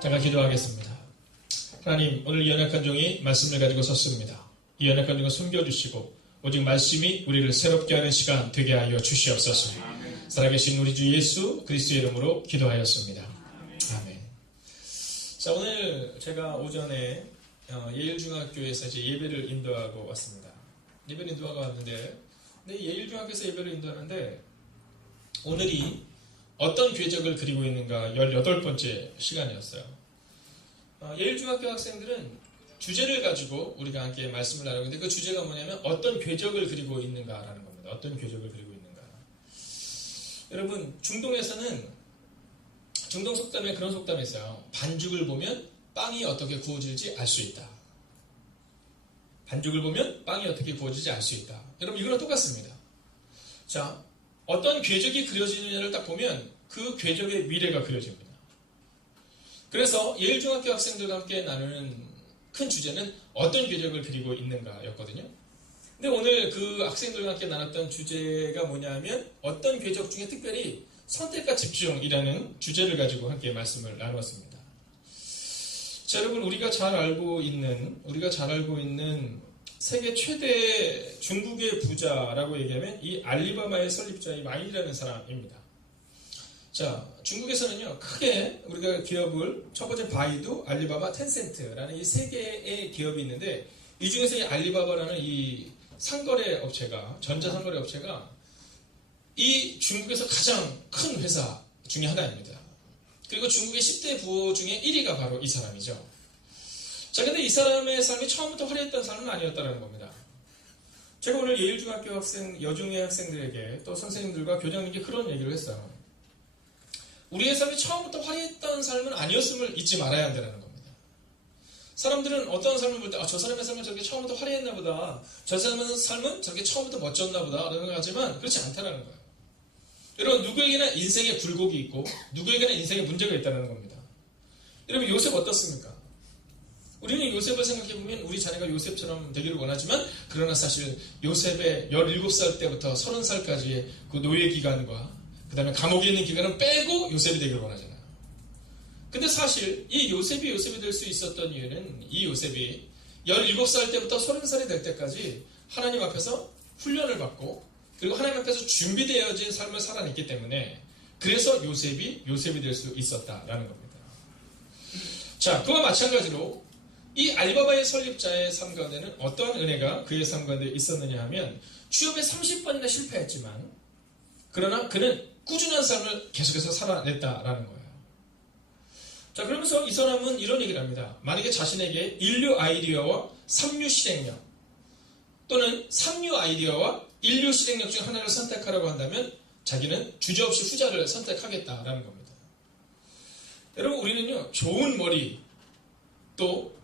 제가 기도하겠습니다. 하나님, 오늘 이 연약한 종이 말씀을 가지고 섰습니다. 이 연약한 종을 숨겨주시고 오직 말씀이 우리를 새롭게 하는 시간 되게 하여 주시옵소서. 살아계신 우리 주 예수 그리스도의 이름으로 기도하였습니다. 아멘. 자, 오늘 제가 오전에 예일중학교에서 이제 예배를 인도하고 왔습니다. 예배를 인도하고 왔는데, 근데 예일중학교에서 예배를 인도하는데 오늘이 어떤 궤적을 그리고 있는가 18번째 시간이었어요. 예일중학교 학생들은 주제를 가지고 우리가 함께 말씀을 나누고 있는데, 그 주제가 뭐냐면 어떤 궤적을 그리고 있는가라는 겁니다. 어떤 궤적을 그리고 있는가. 여러분, 중동에서는 중동 속담에 그런 속담이 있어요. 반죽을 보면 빵이 어떻게 구워질지 알 수 있다. 반죽을 보면 빵이 어떻게 구워질지 알 수 있다. 여러분, 이거랑 똑같습니다. 자, 어떤 궤적이 그려지느냐를 딱 보면 그 궤적의 미래가 그려집니다. 그래서 예일중학교 학생들과 함께 나누는 큰 주제는 어떤 궤적을 그리고 있는가 였거든요. 근데 오늘 그 학생들과 함께 나눴던 주제가 뭐냐면 어떤 궤적 중에 특별히 선택과 집중이라는 주제를 가지고 함께 말씀을 나누었습니다. 자, 여러분, 우리가 잘 알고 있는 세계 최대 중국의 부자라고 얘기하면 이 알리바바의 설립자인 마인이라는 사람입니다. 자, 중국에서는요, 크게 우리가 기업을, 첫 번째 바이두, 알리바바, 텐센트라는 이 세 개의 기업이 있는데, 이 중에서 이 알리바바라는 이 상거래 업체가, 전자상거래 업체가 이 중국에서 가장 큰 회사 중에 하나입니다. 그리고 중국의 10대 부호 중에 1위가 바로 이 사람이죠. 자, 근데 이 사람의 삶이 처음부터 화려했던 삶은 아니었다는 겁니다. 제가 오늘 예일중학교 학생, 여중의 학생들에게 또 선생님들과 교장님께 그런 얘기를 했어요. 우리의 삶이 처음부터 화려했던 삶은 아니었음을 잊지 말아야 한다는 겁니다. 사람들은 어떤 삶을 볼 때, 저 사람의 삶은 저렇게 처음부터 화려했나 보다, 저 사람의 삶은 저렇게 처음부터 멋졌나 보다 라는 걸 하지만 그렇지 않다는 거예요. 여러분, 누구에게나 인생에 굴곡이 있고 누구에게나 인생에 문제가 있다는 겁니다. 여러분, 요셉 어떻습니까? 우리는 요셉을 생각해보면 우리 자녀가 요셉처럼 되기를 원하지만, 그러나 사실 요셉의 17살 때부터 30살까지의 그 노예 기간과 그 다음에 감옥에 있는 기간은 빼고 요셉이 되기를 원하잖아요. 근데 사실 이 요셉이 될 수 있었던 이유는, 이 요셉이 17살 때부터 30살이 될 때까지 하나님 앞에서 훈련을 받고 그리고 하나님 앞에서 준비되어진 삶을 살아냈기 때문에, 그래서 요셉이 될 수 있었다라는 겁니다. 자, 그와 마찬가지로 이 알리바바의 설립자의 삶 가운데는 어떠한 은혜가 그의 삶 가운데 있었느냐 하면, 취업에 30번이나 실패했지만 그러나 그는 꾸준한 삶을 계속해서 살아냈다라는 거예요. 자, 그러면서 이 사람은 이런 얘기를 합니다. 만약에 자신에게 인류 아이디어와 삼류 실행력, 또는 삼류 아이디어와 인류 실행력 중 하나를 선택하라고 한다면 자기는 주저없이 후자를 선택하겠다라는 겁니다. 여러분, 우리는요, 좋은 머리, 또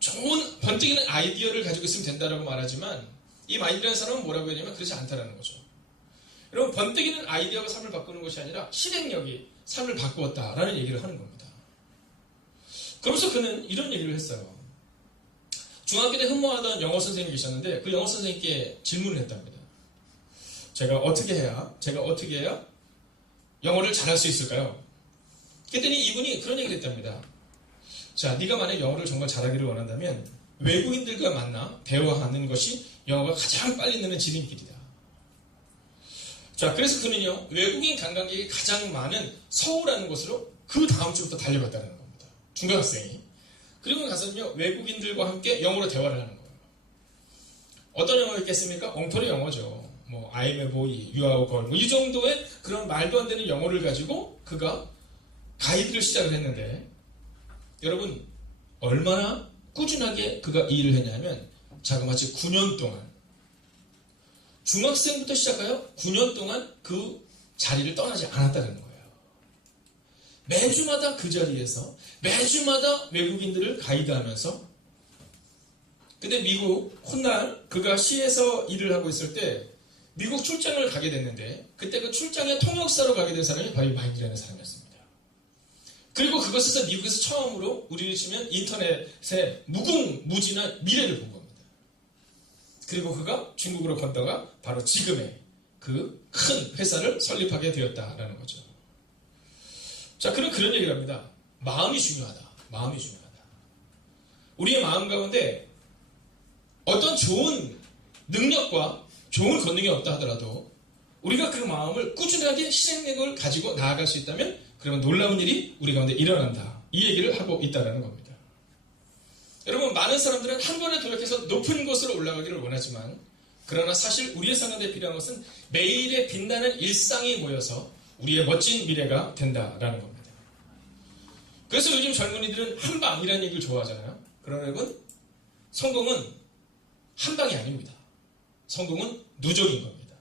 좋은 번뜩이는 아이디어를 가지고 있으면 된다라고 말하지만, 이 마인이라는 사람은 뭐라고 했냐면 그렇지 않다라는 거죠. 여러분, 번뜩이는 아이디어가 삶을 바꾸는 것이 아니라 실행력이 삶을 바꾸었다라는 얘기를 하는 겁니다. 그러면서 그는 이런 얘기를 했어요. 중학교 때 흠모하던 영어 선생님이 계셨는데 그 영어 선생님께 질문을 했답니다. 제가 어떻게 해야 영어를 잘할 수 있을까요? 그랬더니 이분이 그런 얘기를 했답니다. 자, 네가 만약 영어를 정말 잘하기를 원한다면 외국인들과 만나 대화하는 것이 영어가 가장 빨리 느는 지름길이다. 자, 그래서 그는요, 외국인 관광객이 가장 많은 서울이라는 곳으로 그 다음 주부터 달려갔다는 겁니다. 중고학생이. 그리고 가서는요, 외국인들과 함께 영어로 대화를 하는 거예요. 어떤 영어였겠습니까? 엉터리 영어죠. 뭐 I'm a boy, you are a girl, 뭐 이 정도의 그런 말도 안 되는 영어를 가지고 그가 가이드를 시작을 했는데, 여러분, 얼마나 꾸준하게 그가 이 일을 했냐면 자그마치 9년 동안, 중학생부터 시작하여 9년 동안 그 자리를 떠나지 않았다는 거예요. 매주마다 그 자리에서 매주마다 외국인들을 가이드하면서, 근데 미국 훗날 그가 시에서 일을 하고 있을 때 미국 출장을 가게 됐는데, 그때 그 출장에 통역사로 가게 된 사람이 바로 마인이라는 사람이었습니다. 그리고 그것에서 미국에서 처음으로 우리를 치면 인터넷에 무궁무진한 미래를 본 겁니다. 그리고 그가 중국으로 건너가 바로 지금의 그 큰 회사를 설립하게 되었다라는 거죠. 자, 그런 얘기를 합니다. 마음이 중요하다. 마음이 중요하다. 우리의 마음 가운데 어떤 좋은 능력과 좋은 권능이 없다 하더라도 우리가 그 마음을 꾸준하게 실행력을 가지고 나아갈 수 있다면 그러면 놀라운 일이 우리 가운데 일어난다. 이 얘기를 하고 있다는 겁니다. 여러분, 많은 사람들은 한 번에 도약해서 높은 곳으로 올라가기를 원하지만 그러나 사실 우리의 삶 가운데 필요한 것은 매일의 빛나는 일상이 모여서 우리의 멋진 미래가 된다라는 겁니다. 그래서 요즘 젊은이들은 한방이라는 얘기를 좋아하잖아요. 그러나 여러분, 성공은 한방이 아닙니다. 성공은 누적인 겁니다.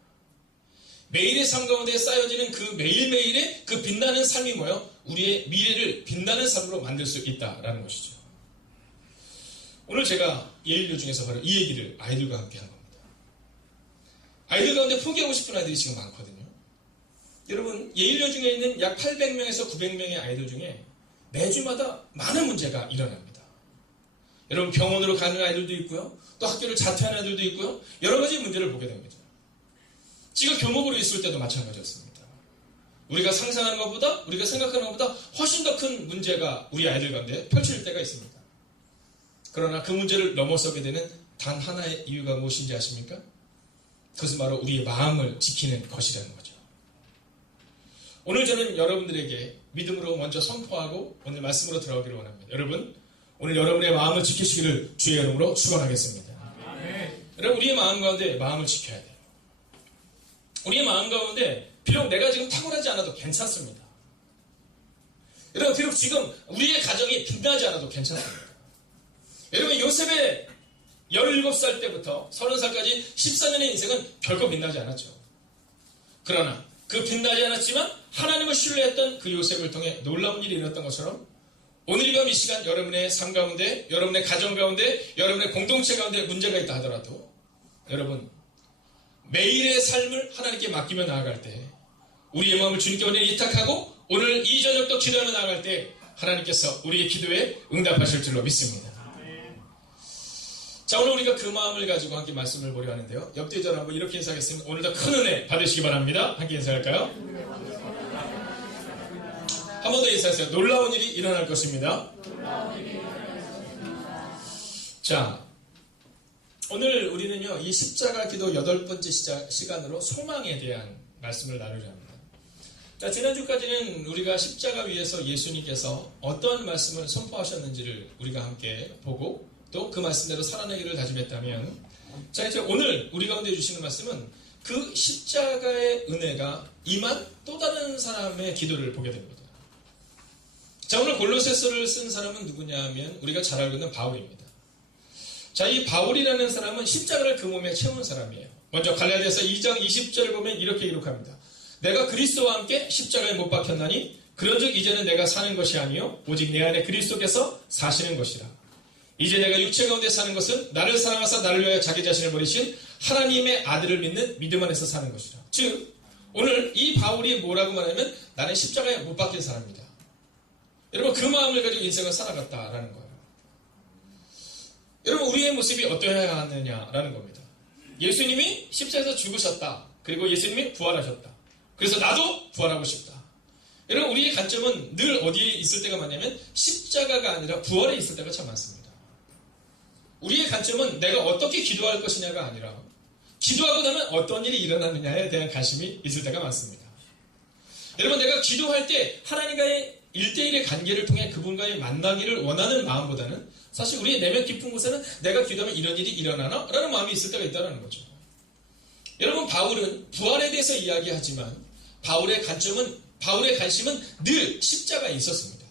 매일의 삶 가운데 쌓여지는 그 매일매일의 그 빛나는 삶이 모여 우리의 미래를 빛나는 삶으로 만들 수 있다라는 것이죠. 오늘 제가 예일여 중에서 바로 이 얘기를 아이들과 함께 한 겁니다. 아이들 가운데 포기하고 싶은 아이들이 지금 많거든요. 여러분, 예일여 중에 있는 약 800명에서 900명의 아이들 중에 매주마다 많은 문제가 일어납니다. 여러분, 병원으로 가는 아이들도 있고요. 또 학교를 자퇴하는 아이들도 있고요. 여러 가지 문제를 보게 됩니다. 지금 교목으로 있을 때도 마찬가지였습니다. 우리가 상상하는 것보다, 우리가 생각하는 것보다 훨씬 더 큰 문제가 우리 아이들 가운데 펼쳐질 때가 있습니다. 그러나 그 문제를 넘어서게 되는 단 하나의 이유가 무엇인지 아십니까? 그것은 바로 우리의 마음을 지키는 것이라는 거죠. 오늘 저는 여러분들에게 믿음으로 먼저 선포하고 오늘 말씀으로 들어가기를 원합니다. 여러분, 오늘 여러분의 마음을 지키시기를 주의 이름으로 축원하겠습니다. 여러분, 우리의 마음 가운데 마음을 지켜야 돼요. 우리의 마음 가운데 비록 내가 지금 탁월하지 않아도 괜찮습니다. 여러분, 비록 지금 우리의 가정이 빛나지 않아도 괜찮습니다. 여러분, 요셉의 17살 때부터 30살까지 14년의 인생은 결코 빛나지 않았죠. 그러나 그 빛나지 않았지만 하나님을 신뢰했던 그 요셉을 통해 놀라운 일이 일어났던 것처럼 오늘 이 밤 이 시간 여러분의 삶 가운데, 여러분의 가정 가운데, 여러분의 공동체 가운데 문제가 있다 하더라도 여러분, 매일의 삶을 하나님께 맡기며 나아갈 때 우리의 마음을 주님께 오늘 이탁하고 오늘 이 저녁도 기도하며 나아갈 때 하나님께서 우리의 기도에 응답하실 줄로 믿습니다. 자, 오늘 우리가 그 마음을 가지고 함께 말씀을 보려 하는데요. 옆뒤에 저를 한번 이렇게 인사하겠습니다. 오늘도 큰 은혜 받으시기 바랍니다. 함께 인사할까요? 한 번 더 인사하세요. 놀라운 일이 일어날 것입니다. 자, 오늘 우리는요, 이 십자가 기도 8번째 시간으로 소망에 대한 말씀을 나누려 합니다. 자, 지난주까지는 우리가 십자가 위에서 예수님께서 어떤 말씀을 선포하셨는지를 우리가 함께 보고 또 그 말씀대로 살아내기를 다짐했다면, 자, 이제 오늘 우리 가운데 주시는 말씀은 그 십자가의 은혜가 임한 또 다른 사람의 기도를 보게 됩니다. 자, 오늘 골로새서를 쓴 사람은 누구냐 하면 우리가 잘 알고 있는 바울입니다. 자, 이 바울이라는 사람은 십자가를 그 몸에 채운 사람이에요. 먼저 갈라디아서 2장 20절을 보면 이렇게 기록합니다. 내가 그리스도와 함께 십자가에 못 박혔나니 그런즉 이제는 내가 사는 것이 아니요 오직 내 안에 그리스도께서 사시는 것이라. 이제 내가 육체 가운데 사는 것은 나를 사랑하사 나를 위하여 자기 자신을 버리신 하나님의 아들을 믿는 믿음 안에서 사는 것이라. 즉, 오늘 이 바울이 뭐라고 말하면 나는 십자가에 못 박힌 사람이다. 여러분, 그 마음을 가지고 인생을 살아갔다라는 거예요. 여러분, 우리의 모습이 어떠해야 하느냐라는 겁니다. 예수님이 십자가에서 죽으셨다. 그리고 예수님이 부활하셨다. 그래서 나도 부활하고 싶다. 여러분, 우리의 관점은 늘 어디에 있을 때가 많냐면 십자가가 아니라 부활에 있을 때가 참 많습니다. 우리의 관점은 내가 어떻게 기도할 것이냐가 아니라 기도하고 나면 어떤 일이 일어나느냐에 대한 관심이 있을 때가 많습니다. 여러분, 내가 기도할 때 하나님과의 1대1의 관계를 통해 그분과의 만나기를 원하는 마음보다는 사실 우리의 내면 깊은 곳에는 내가 기도하면 이런 일이 일어나나? 라는 마음이 있을 때가 있다는 거죠. 여러분, 바울은 부활에 대해서 이야기하지만 바울의 관심은 늘 십자가에 있었습니다.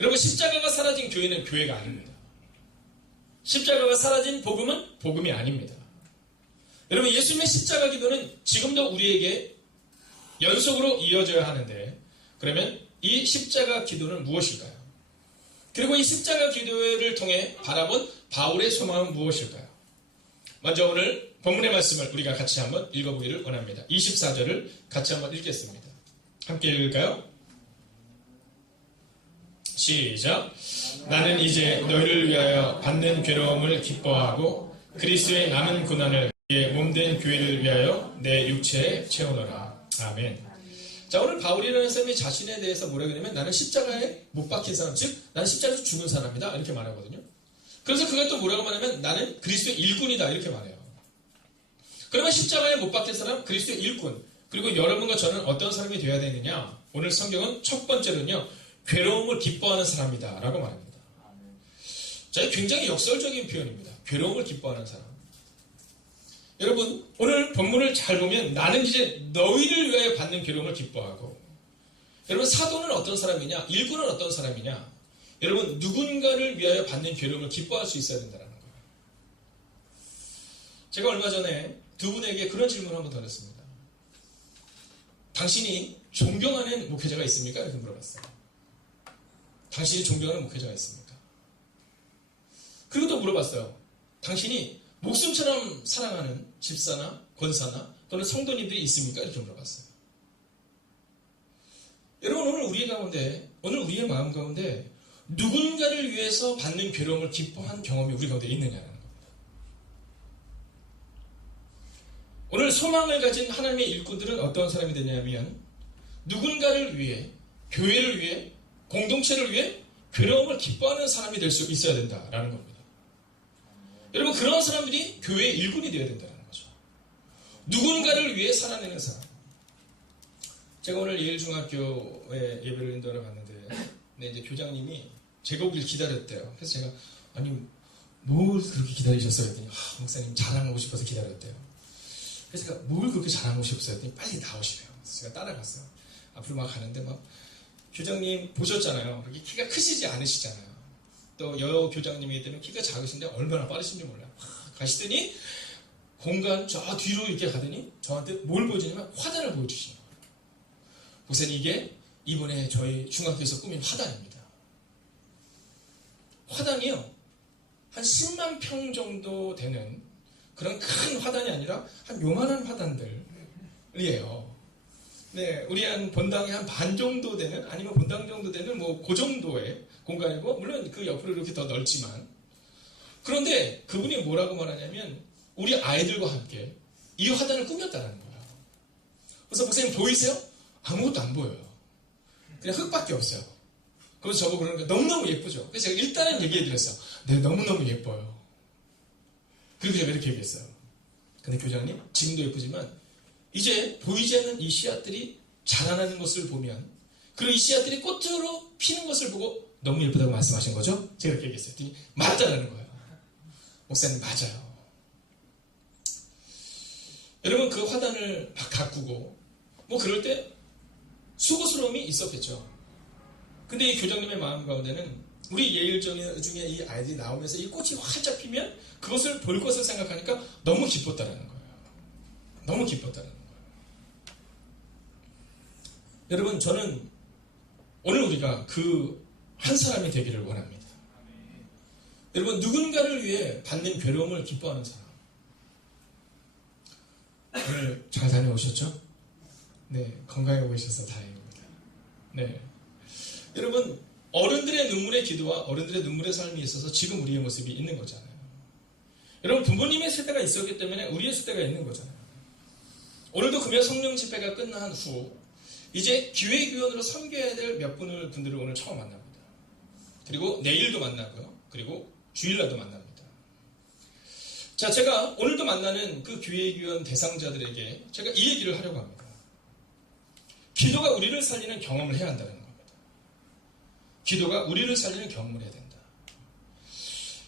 여러분, 십자가가 사라진 교회는 교회가 아닙니다. 십자가가 사라진 복음은 복음이 아닙니다. 여러분, 예수님의 십자가 기도는 지금도 우리에게 연속으로 이어져야 하는데, 그러면 이 십자가 기도는 무엇일까요? 그리고 이 십자가 기도를 통해 바라본 바울의 소망은 무엇일까요? 먼저 오늘 본문의 말씀을 우리가 같이 한번 읽어보기를 원합니다. 24절을 같이 한번 읽겠습니다. 함께 읽을까요? 시작. 나는 이제 너희를 위하여 받는 괴로움을 기뻐하고 그리스도의 남은 고난을 몸된 교회를 위하여 내 육체에 채우노라. 아멘. 자, 오늘 바울이라는 사람이 자신에 대해서 뭐라고 하냐면 나는 십자가에 못 박힌 사람, 즉 나는 십자가에서 죽은 사람이다 이렇게 말하거든요. 그래서 그가 또 뭐라고 말하면 나는 그리스도의 일꾼이다 이렇게 말해요. 그러면 십자가에 못 박힌 사람, 그리스도의 일꾼, 그리고 여러분과 저는 어떤 사람이 되어야 되느냐? 오늘 성경은 첫 번째로는요, 괴로움을 기뻐하는 사람이다 라고 말합니다. 자, 굉장히 역설적인 표현입니다. 괴로움을 기뻐하는 사람. 여러분, 오늘 본문을 잘 보면 나는 이제 너희를 위하여 받는 괴로움을 기뻐하고, 여러분, 사도는 어떤 사람이냐? 일꾼은 어떤 사람이냐? 여러분, 누군가를 위하여 받는 괴로움을 기뻐할 수 있어야 된다는 거예요. 제가 얼마 전에 두 분에게 그런 질문을 한번 던졌습니다. 당신이 존경하는 목회자가 있습니까? 이렇게 물어봤어요. 당신이 존경하는 목회자가 있습니까? 그리고 또 물어봤어요. 당신이 목숨처럼 사랑하는 집사나 권사나 또는 성도님들이 있습니까? 이렇게 물어봤어요. 여러분, 오늘 우리의 가운데, 오늘 우리의 마음 가운데 누군가를 위해서 받는 괴로움을 기뻐한 경험이 우리 가운데 있느냐는 겁니다. 오늘 소망을 가진 하나님의 일꾼들은 어떤 사람이 되냐면 누군가를 위해, 교회를 위해, 공동체를 위해 괴로움을 기뻐하는 사람이 될 수 있어야 된다라는 겁니다. 여러분, 그런 사람들이 교회의 일꾼이 되어야 된다는 거죠. 누군가를 위해 살아내는 사람. 제가 오늘 예일중학교에 예배를 인도하러 갔는데, 이제 교장님이 제가 오길 기다렸대요. 그래서 제가, 아니, 뭘 그렇게 기다리셨어요? 했더니, 목사님 자랑하고 싶어서 기다렸대요. 그래서 제가 뭘 그렇게 자랑하고 싶었어요? 했더니 빨리 나오시래요. 그래서 제가 따라갔어요. 앞으로 막 가는데 교장님 보셨잖아요. 그렇게 키가 크시지 않으시잖아요. 또 교장님이 되면 키가 작으신데 얼마나 빠르신지 몰라요. 가시더니 공간 저 뒤로 이렇게 가더니 저한테 뭘 보여주냐면 화단을 보여주시는 거예요. 우선 이게 이번에 저희 중학교에서 꾸민 화단입니다. 화단이요, 한 10만 평 정도 되는 그런 큰 화단이 아니라 한 요만한 화단들이에요. 네, 우리 한 본당에 한 반 정도 되는, 아니면 본당 정도 되는 그 정도의 공간이고, 물론 그 옆으로 이렇게 더 넓지만, 그런데 그분이 뭐라고 말하냐면 우리 아이들과 함께 이 화단을 꾸몄다는 거예요. 그래서 목사님 보이세요? 아무것도 안 보여요. 그냥 흙밖에 없어요. 그래서 저보고 그러는 거 너무너무 예쁘죠. 그래서 제가 일단은 얘기해드렸어요. 네, 너무너무 예뻐요. 그리고 제가 이렇게 얘기했어요. 근데 교장님, 지금도 예쁘지만 이제 보이지 않는 이 씨앗들이 자라나는 것을 보면, 그리고 이 씨앗들이 꽃으로 피는 것을 보고 너무 예쁘다고 말씀하신 거죠? 제가 이렇게 얘기했어요. 맞다라는 거예요. 목사님, 맞아요. 여러분, 그 화단을 막 가꾸고 그럴 때 수고스러움이 있었겠죠. 근데 이 교장님의 마음 가운데는 우리 예일 중에 이 아이들이 나오면서 이 꽃이 활짝 피면 그것을 볼 것을 생각하니까 너무 기뻤다라는 거예요. 너무 기뻤다는 거예요. 여러분, 저는 오늘 우리가 그 한 사람이 되기를 원합니다. 여러분, 누군가를 위해 받는 괴로움을 기뻐하는 사람. 오늘 잘 다녀오셨죠? 네, 건강해 보이셔서 다행입니다. 네, 여러분, 어른들의 눈물의 기도와 어른들의 눈물의 삶이 있어서 지금 우리의 모습이 있는 거잖아요. 여러분, 부모님의 세대가 있었기 때문에 우리의 세대가 있는 거잖아요. 오늘도 금요 성령 집회가 끝난 후 이제 기회교원으로 섬겨야 될 몇 분들을 오늘 처음 만납니다. 그리고 내일도 만나고요. 그리고 주일날도 만납니다. 자, 제가 오늘도 만나는 그 기회교원 대상자들에게 제가 이 얘기를 하려고 합니다. 기도가 우리를 살리는 경험을 해야 한다는 겁니다. 기도가 우리를 살리는 경험을 해야 된다.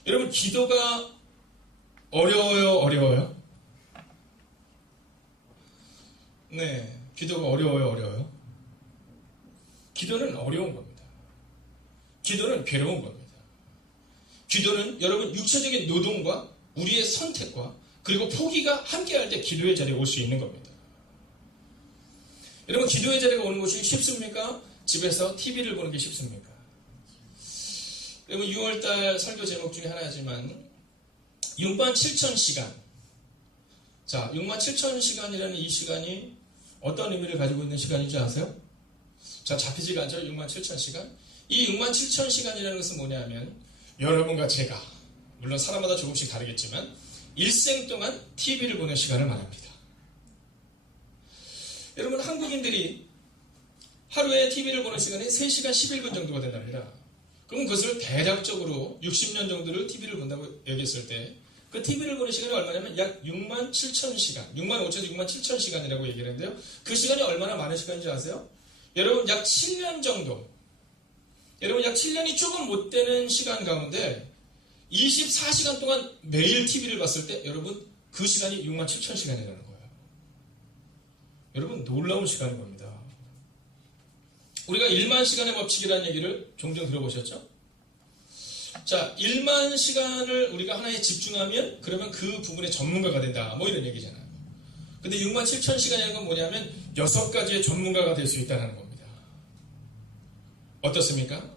여러분, 기도가 어려워요? 어려워요? 네, 기도가 어려워요? 어려워요? 기도는 어려운 겁니다. 기도는 괴로운 겁니다. 기도는 여러분 육체적인 노동과 우리의 선택과 그리고 포기가 함께할 때 기도의 자리에 올 수 있는 겁니다. 여러분, 기도의 자리가 오는 것이 쉽습니까? 집에서 TV를 보는 게 쉽습니까? 여러분, 6월달 설교 제목 중에 하나지만 67,000시간. 자, 67,000시간이라는 이 시간이 어떤 의미를 가지고 있는 시간인지 아세요? 자, 잡히지가 않죠? 67,000시간. 이 67,000시간이라는 것은 뭐냐면 여러분과 제가, 물론 사람마다 조금씩 다르겠지만 일생 동안 TV를 보는 시간을 말합니다. 여러분, 한국인들이 하루에 TV를 보는 시간이 3시간 11분 정도가 된답니다. 그럼 그것을 대략적으로 60년 정도를 TV를 본다고 여겼을 때 그 TV를 보는 시간이 얼마냐면 약 6만 7천 시간, 6만 5천에서 6만 7천 시간이라고 얘기를 했는데요. 그 시간이 얼마나 많은 시간인지 아세요? 여러분, 약 7년 정도, 여러분 약 7년이 조금 못 되는 시간 가운데 24시간 동안 매일 TV를 봤을 때 여러분 그 시간이 6만 7천 시간이라는 거예요. 여러분, 놀라운 시간인 겁니다. 우리가 1만 시간의 법칙이라는 얘기를 종종 들어보셨죠? 자, 1만 시간을 우리가 하나에 집중하면 그러면 그 부분의 전문가가 된다. 뭐 이런 얘기잖아요. 근데 6만 7천 시간이라는 건 뭐냐면 6가지의 전문가가 될 수 있다는 겁니다. 어떻습니까?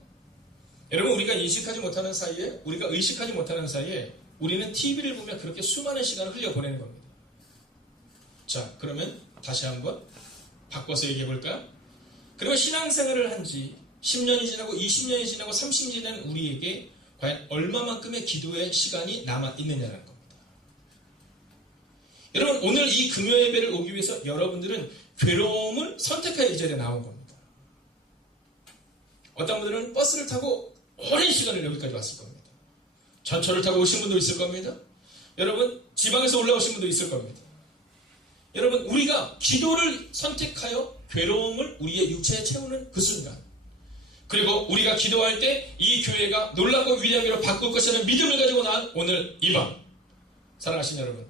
여러분, 우리가 인식하지 못하는 사이에, 우리가 의식하지 못하는 사이에 우리는 TV를 보며 그렇게 수많은 시간을 흘려보내는 겁니다. 자, 그러면 다시 한번 바꿔서 얘기해 볼까요? 그러면 신앙생활을 한 지 10년이 지나고 20년이 지나고 30년이 지난 우리에게 과연 얼마만큼의 기도의 시간이 남아있느냐는 겁니다. 여러분, 오늘 이 금요 예배를 오기 위해서 여러분들은 괴로움을 선택하여 이 자리에 나온 겁니다. 어떤 분들은 버스를 타고 오랜 시간을 여기까지 왔을 겁니다. 전철을 타고 오신 분도 있을 겁니다. 여러분, 지방에서 올라오신 분도 있을 겁니다. 여러분, 우리가 기도를 선택하여 괴로움을 우리의 육체에 채우는 그 순간, 그리고 우리가 기도할 때 이 교회가 놀랍고 위대한 교회로 바꿀 것이라는 믿음을 가지고 난 오늘 이 밤, 사랑하신 여러분,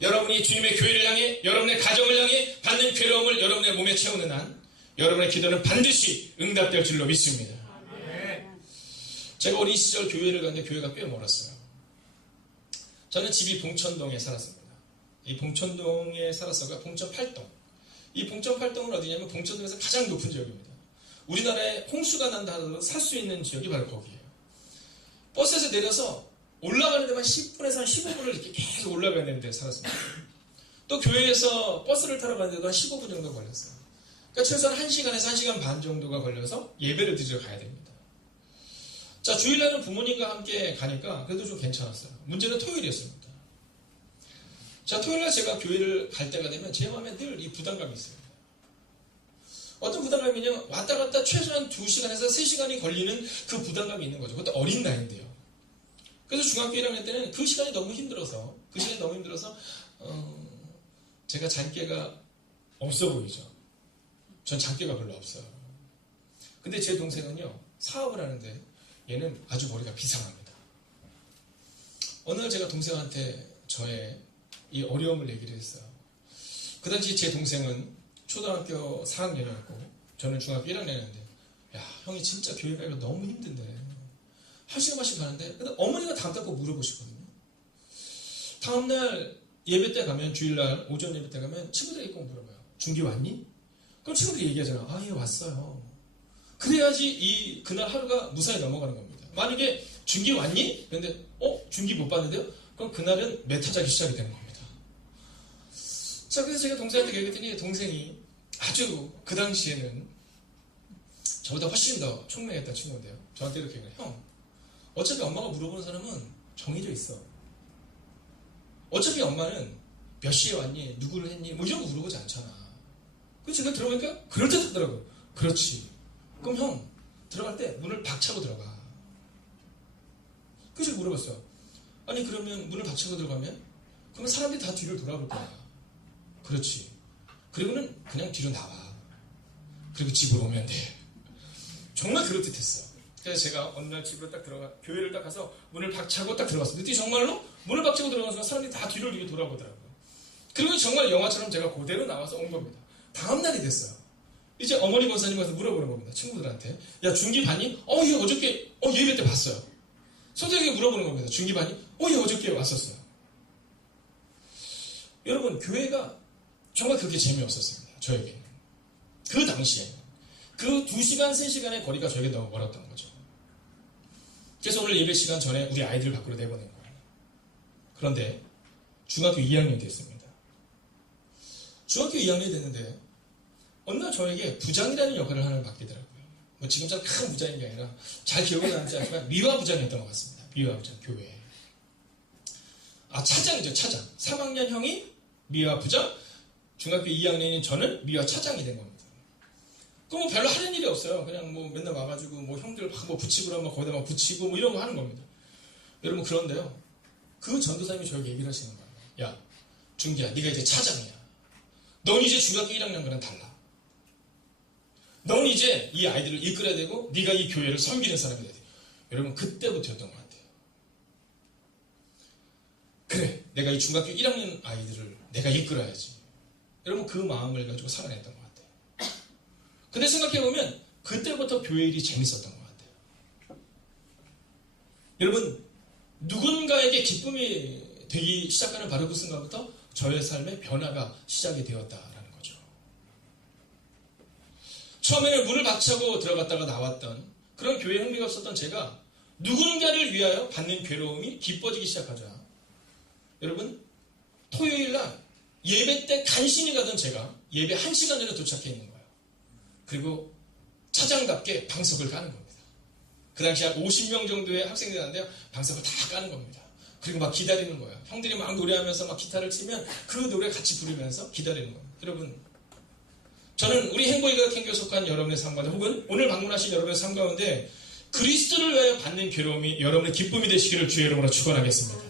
여러분이 주님의 교회를 향해, 여러분의 가정을 향해 받는 괴로움을 여러분의 몸에 채우는 한 여러분의 기도는 반드시 응답될 줄로 믿습니다. 제가 어린 시절 교회를 갔는데 교회가 꽤 멀었어요. 저는 집이 봉천동에 살았습니다. 이 봉천동에 살았어가 봉천 8동. 이 봉천 8동은 어디냐면 봉천동에서 가장 높은 지역입니다. 우리나라에 홍수가 난다 하더라도 살 수 있는 지역이 바로 거기예요. 버스에서 내려서 올라가는 데만 10분에서 한 15분을 이렇게 계속 올라가야 되는 데 살았습니다. 또 교회에서 버스를 타러 가는데도 한 15분 정도 걸렸어요. 그러니까 최소한 1시간에서 1시간 반 정도가 걸려서 예배를 드리러 가야 됩니다. 자, 주일날은 부모님과 함께 가니까 그래도 좀 괜찮았어요. 문제는 토요일이었습니다. 자, 토요일날 제가 교회를 갈 때가 되면 제 마음에 늘 이 부담감이 있어요. 어떤 부담감이냐면 왔다 갔다 최소한 2시간에서 3시간이 걸리는 그 부담감이 있는 거죠. 그것도 어린 나이인데요. 그래서 중학교 1학년 때는 그 시간이 너무 힘들어서 제가 잔꾀가 없어 보이죠. 전 잔꾀가 별로 없어요. 근데 제 동생은요, 사업을 하는데 얘는 아주 머리가 비상합니다. 어느 날 제가 동생한테 저의 이 어려움을 얘기를 했어요. 그 당시 제 동생은 초등학교 4학년이었고 저는 중학교 1학년이었는데, 야, 형이 진짜 교회 가기가 너무 힘든데 한 시간만씩 가는데, 근데 어머니가 담담고 물어보시거든요. 다음날 예배 때 가면, 주일날 오전 예배 때 가면 친구들에게 꼭 물어봐요. 준기 왔니? 그럼 친구들이 얘기하잖아요. 아, 예, 왔어요. 그래야지 그날 하루가 무사히 넘어가는 겁니다. 만약에 준기 왔니? 그런데 준기 못 봤는데요? 그럼 그날은 메타작이 시작이 되는 겁니다. 자, 그래서 제가 동생한테 얘기했더니 동생이 아주 그 당시에는 저보다 훨씬 더 총명했던 친구인데요. 저한테 이렇게 얘기해요. 형, 어차피 엄마가 물어보는 사람은 정해져 있어. 어차피 엄마는 몇 시에 왔니? 누구를 했니? 뭐 이런 거 물어보지 않잖아. 그래서 제가 들어보니까 그럴듯하더라고요. 그렇지. 그럼 형, 들어갈 때 문을 박차고 들어가. 그래서 물어봤어요. 아니, 그러면 문을 박차고 들어가면? 그러면 사람들이 다 뒤를 돌아볼 거야. 그렇지. 그리고는 그냥 뒤로 나와. 그리고 집으로 오면 돼. 정말 그럴듯했어. 그래서 제가 어느 날 집으로 딱 교회를 딱 가서 문을 박차고 딱 들어갔어요. 그때 정말로 문을 박차고 들어가서 사람들이 다 뒤를 이렇게 돌아보더라고요. 그리고 정말 영화처럼 제가 그대로 나와서 온 겁니다. 다음 날이 됐어요. 이제 어머니 권사님 가서 물어보는 겁니다. 친구들한테. 야, 준기 봤니? 얘 어저께, 예배 때 봤어요. 선생님에게 물어보는 겁니다. 준기 봤니? 얘 어저께 왔었어요. 여러분, 교회가 정말 그렇게 재미없었습니다. 저에게. 그 당시에는. 그 2시간, 3시간의 거리가 저에게 너무 멀었던 거죠. 그래서 오늘 예배 시간 전에 우리 아이들을 밖으로 내보낸 거예요. 그런데 중학교 2학년이 됐습니다. 중학교 2학년이 됐는데 어느 날 저에게 부장이라는 역할을 하나 맡기더라고요. 뭐 지금처럼 큰 부장인 게 아니라 잘 기억은 나지 않지만 미화 부장이었던 것 같습니다. 미화 부장, 교회에. 차장이죠, 차장. 3학년 형이 미화 부장, 중학교 2학년인 저는 미화 차장이 된 겁니다. 그럼 별로 하는 일이 없어요. 그냥 뭐 맨날 와가지고 뭐 형들 막 뭐 붙이고 그러면 거기다 막 붙이고 뭐 이런 거 하는 겁니다. 여러분, 그런데요, 그 전도사님이 저에게 얘기를 하시는 거예요. 야, 준기야, 네가 이제 차장이야. 넌 이제 중학교 1학년과는 달라. 넌 이제 이 아이들을 이끌어야 되고 네가 이 교회를 섬기는 사람이 돼야 돼. 여러분, 그때부터였던 것 같아요. 그래, 내가 이 중학교 1학년 아이들을 내가 이끌어야지. 여러분, 그 마음을 가지고 살아냈던 것 같아요. 근데 생각해보면 그때부터 교회 일이 재밌었던 것 같아요. 여러분, 누군가에게 기쁨이 되기 시작하는 바로 그 순간부터 저의 삶의 변화가 시작이 되었다라는 거죠. 처음에는 문을 박차고 들어갔다가 나왔던 그런 교회에 흥미가 없었던 제가 누군가를 위하여 받는 괴로움이 기뻐지기 시작하자. 여러분, 토요일날 예배 때 간신히 가던 제가 예배 1시간 전에 도착해 있는 거예요. 그리고 차장답게 방석을 까는 겁니다. 그 당시 한 50명 정도의 학생들이 왔는데요, 방석을 다 까는 겁니다. 그리고 막 기다리는 거예요. 형들이 막 노래하면서 막 기타를 치면 그 노래 같이 부르면서 기다리는 겁니다. 여러분, 저는 우리 행복의학행교에 속한 여러분의 삶 가운데 혹은 오늘 방문하신 여러분의 삶 가운데 그리스도를 위하여 받는 괴로움이 여러분의 기쁨이 되시기를 주의 이름으로 축원하겠습니다.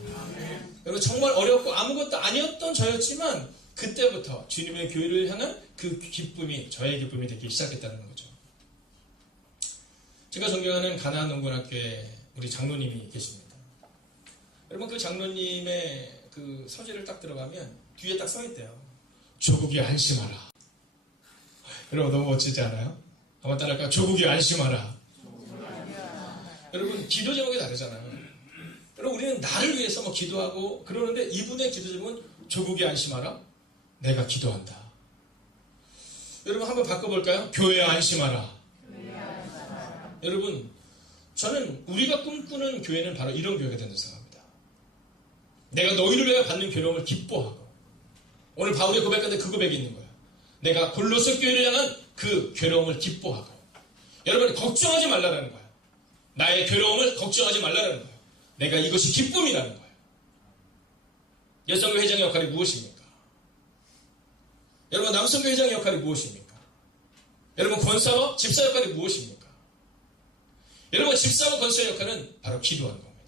여러분, 정말 어렵고 아무것도 아니었던 저였지만 그때부터 주님의 교회를 향한 그 기쁨이 저의 기쁨이 되기 시작했다는 거죠. 제가 존경하는 가나안 농군학교에 우리 장로님이 계십니다. 여러분, 그 장로님의 그 서재를 딱 들어가면 뒤에 딱 써있대요. 조국이 안심하라. 여러분, 너무 멋지지 않아요? 한번 따라할까요? 조국이 안심하라. 여러분, 기도 제목이 다르잖아요. 여러분, 우리는 나를 위해서 뭐 기도하고 그러는데 이분의 기도 제목은 조국이 안심하라. 내가 기도한다. 여러분, 한번 바꿔볼까요? 교회 안심하라. 여러분, 저는 우리가 꿈꾸는 교회는 바로 이런 교회가 된다고 생각합니다. 내가 너희를 위해 받는 괴로움을 기뻐하고, 오늘 바울이 고백하는데 그 고백이 있는 거예요. 내가 골로새 교회를 향한 그 괴로움을 기뻐하고. 여러분, 걱정하지 말라라는 거예요. 나의 괴로움을 걱정하지 말라라는 거예요. 내가 이것이 기쁨이라는 거예요. 여성교 회장의 역할이 무엇입니까? 여러분, 남성교 회장의 역할이 무엇입니까? 여러분, 권사와 집사 역할이 무엇입니까? 여러분, 집사와 권사의 역할은 바로 기도하는 겁니다.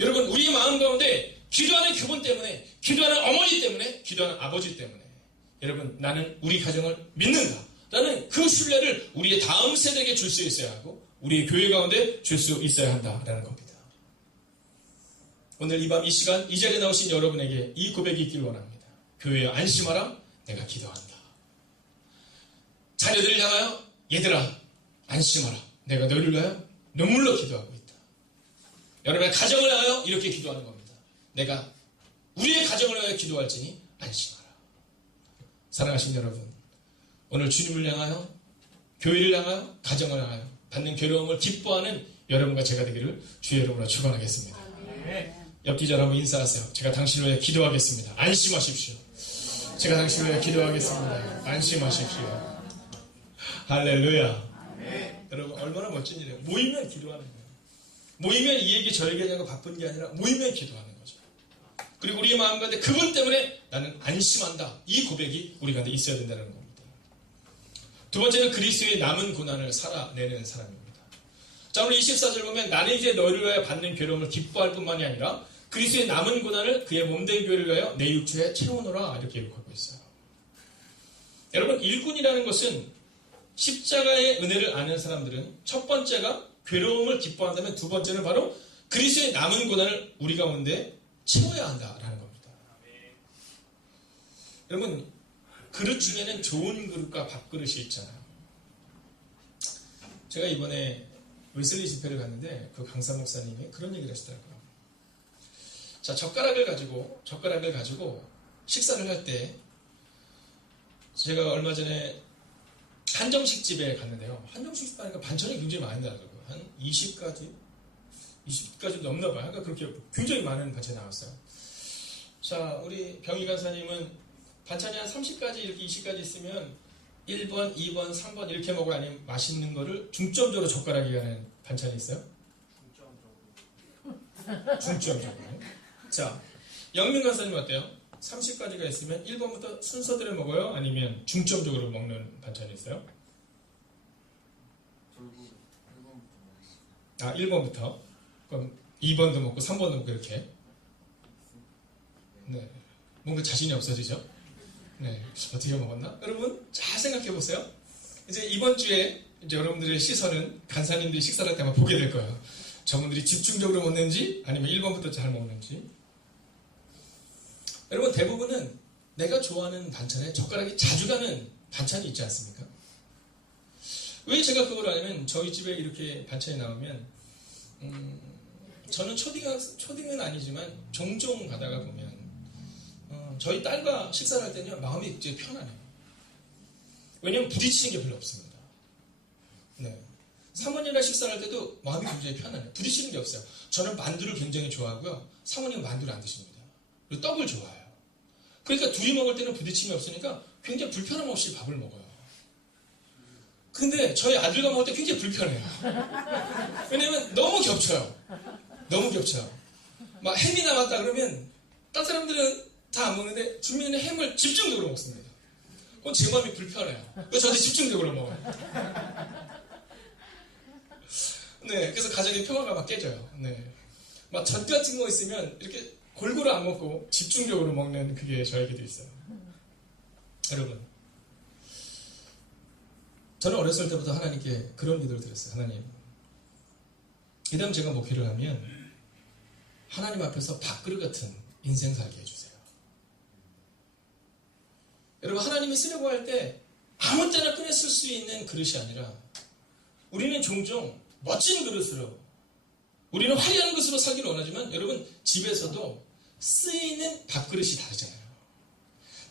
여러분, 우리 마음 가운데 기도하는 그분 때문에, 기도하는 어머니 때문에, 기도하는 아버지 때문에 여러분, 나는 우리 가정을 믿는다 라는 그 신뢰를 우리의 다음 세대에게 줄 수 있어야 하고 우리의 교회 가운데 줄 수 있어야 한다라는 겁니다. 오늘 이 밤 이 시간 이 자리에 나오신 여러분에게 이 고백이 있길 원합니다. 교회에 안심하라. 내가 기도한다. 자녀들을 향하여 얘들아 안심하라. 내가 너희를 위하여 눈물로 기도하고 있다. 여러분의 가정을 위하여 이렇게 기도하는 겁니다. 내가 우리의 가정을 위하여 기도할지니 안심하라. 사랑하신 여러분, 오늘 주님을 향하여, 교회를 향하여, 가정을 향하여 받는 괴로움을 기뻐하는 여러분과 제가 되기를 주의 이름으로 축원하겠습니다. 옆 사람하고 인사하세요. 제가 당신을 위해 기도하겠습니다. 안심하십시오. 제가 당신을 위해 기도하겠습니다. 안심하십시오. 할렐루야. 여러분, 얼마나 멋진 일이에요. 모이면 기도하는 거예요. 모이면 이 얘기 저 얘기하냐고 바쁜 게 아니라 모이면 기도하는 거죠. 그리고 우리의 마음 가운데 그분 때문에 나는 안심한다. 이 고백이 우리 가운데 있어야 된다는 겁니다. 두 번째는 그리스도의 남은 고난을 살아내는 사람입니다. 자, 오늘 24절 보면 나는 이제 너희를 위하여 받는 괴로움을 기뻐할 뿐만이 아니라 그리스도의 남은 고난을 그의 몸된 교회를 위하여 내 육체에 채우노라 이렇게 기록하고 있어요. 여러분, 일꾼이라는 것은 십자가의 은혜를 아는 사람들은 첫 번째가 괴로움을 기뻐한다면 두 번째는 바로 그리스도의 남은 고난을 우리 가운데 채워야 한다라는 겁니다. 여러분, 그릇 중에는 좋은 그릇과 밥그릇이 있잖아요. 제가 이번에 웨슬리 집회를 갔는데 그 강사 목사님이 그런 얘기를 하시더라고요. 자, 젓가락을 가지고 식사를 할 때 제가 얼마 전에 한정식 집에 갔는데요. 한정식 집 하니까 반찬이 굉장히 많이 나더라고요. 한 20가지 넘나 봐요. 그러니까 그렇게 굉장히 많은 반찬이 나왔어요. 자, 우리 병희 간사님은 반찬이 한 30가지 이렇게 20가지 있으면 1번, 2번, 3번 이렇게 먹고 아니면 맛있는 거를 중점적으로 젓가락이 가는 반찬이 있어요? 중점적으로. 자, 영민 강사님 어때요? 30가지가 있으면 1번부터 순서대로 먹어요? 아니면 중점적으로 먹는 반찬이 있어요? 아, 1번부터. 그럼 2번도 먹고 3번도 먹고 이렇게. 네. 뭔가 자신이 없어지죠? 네. 어떻게 먹었나? 여러분, 잘 생각해 보세요. 이제 이번 주에 이제 여러분들의 시선은 간사님들이 식사를 할 때만 보게 될 거예요. 저분들이 집중적으로 먹는지 아니면 1번부터 잘 먹는지. 여러분, 대부분은 내가 좋아하는 반찬에 젓가락이 자주 가는 반찬이 있지 않습니까? 왜 제가 그걸 하냐면 저희 집에 이렇게 반찬이 나오면 저는 초딩은 아니지만 종종 가다가 보면 저희 딸과 식사를 할 때는 마음이 되게 편안해요. 왜냐면 부딪히는 게 별로 없습니다. 네. 사모님이랑 식사를 할 때도 마음이 굉장히 편안해요. 부딪히는 게 없어요. 저는 만두를 굉장히 좋아하고요. 사모님은 만두를 안 드십니다. 그리고 떡을 좋아해요. 그러니까 둘이 먹을 때는 부딪힘이 없으니까 굉장히 불편함 없이 밥을 먹어요. 근데 저희 아들과 먹을 때 굉장히 불편해요. 왜냐면 너무 겹쳐요. 너무 겹쳐요. 막 햄이 남았다 그러면 딴 사람들은 다 안 먹는데 주민은 햄을 집중적으로 먹습니다. 그건 제 마음이 불편해요. 그래서 저한테 집중적으로 먹어요. 네, 그래서 가정의 평화가 막 깨져요. 네, 막 젖 같은 거 있으면 이렇게 골고루 안 먹고 집중적으로 먹는 그게 저에게도 있어요. 여러분, 저는 어렸을 때부터 하나님께 그런 기도를 드렸어요. 하나님, 이 다음 제가 목회를 하면 하나님 앞에서 밥그릇 같은 인생 살게 해주세요. 여러분, 하나님이 쓰려고 할 때 아무 때나 꺼내 쓸 수 있는 그릇이 아니라 우리는 종종 멋진 그릇으로, 우리는 화려한 것으로 살기를 원하지만 여러분, 집에서도 쓰이는 밥그릇이 다르잖아요.